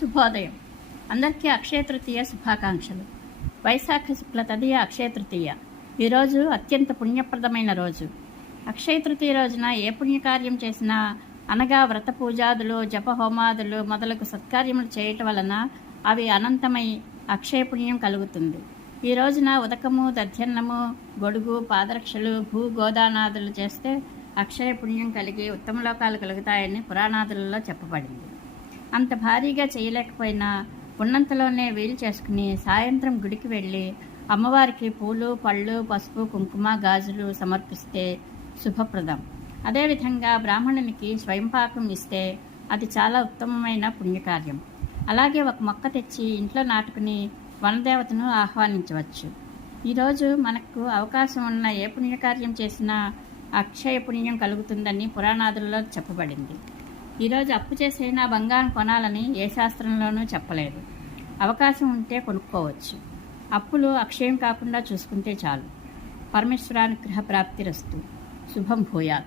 శుభోదయం. అందరికీ అక్షయ తృతీయ శుభాకాంక్షలు. వైశాఖ శుక్ల తదియ అక్షయ తృతీయ. ఈరోజు అత్యంత పుణ్యప్రదమైన రోజు. అక్షయ తృతీయ రోజున ఏ పుణ్యకార్యం చేసినా, అనగా వ్రత పూజాదులు, జపహోమాదులు మొదలగు సత్కార్యములు చేయటం వలన అవి అనంతమై అక్షయ పుణ్యం కలుగుతుంది. ఈ రోజున ఉదకము, దధ్యన్నము, గొడుగు, పాదరక్షలు, భూగోదానాదులు చేస్తే అక్షయ పుణ్యం కలిగి ఉత్తమలోకాలు కలుగుతాయని పురాణాదులలో చెప్పబడింది. అంత భారీగా చేయలేకపోయినా ఉన్నంతలోనే వీలు చేసుకుని సాయంత్రం గుడికి వెళ్ళి అమ్మవారికి పూలు, పళ్ళు, పసుపు, కుంకుమ, గాజులు సమర్పిస్తే శుభప్రదం. అదేవిధంగా బ్రాహ్మణునికి స్వయంపాకం ఇస్తే అది చాలా ఉత్తమమైన పుణ్యకార్యం. అలాగే ఒక మొక్క తెచ్చి ఇంట్లో నాటుకుని వనదేవతను ఆహ్వానించవచ్చు. ఈరోజు మనకు అవకాశం ఉన్న ఏ పుణ్యకార్యం చేసినా అక్షయ పుణ్యం కలుగుతుందని పురాణాదుల్లో చెప్పబడింది. ఈరోజు అప్పు చేసైనా బంగారం కొనాలని ఏ శాస్త్రంలోనూ చెప్పలేదు. అవకాశం ఉంటే కొనుక్కోవచ్చు. అప్పులు అక్షయం కాకుండా చూసుకుంటే చాలు. పరమేశ్వరానుగ్రహ ప్రాప్తిరస్తు. శుభం భూయాత్.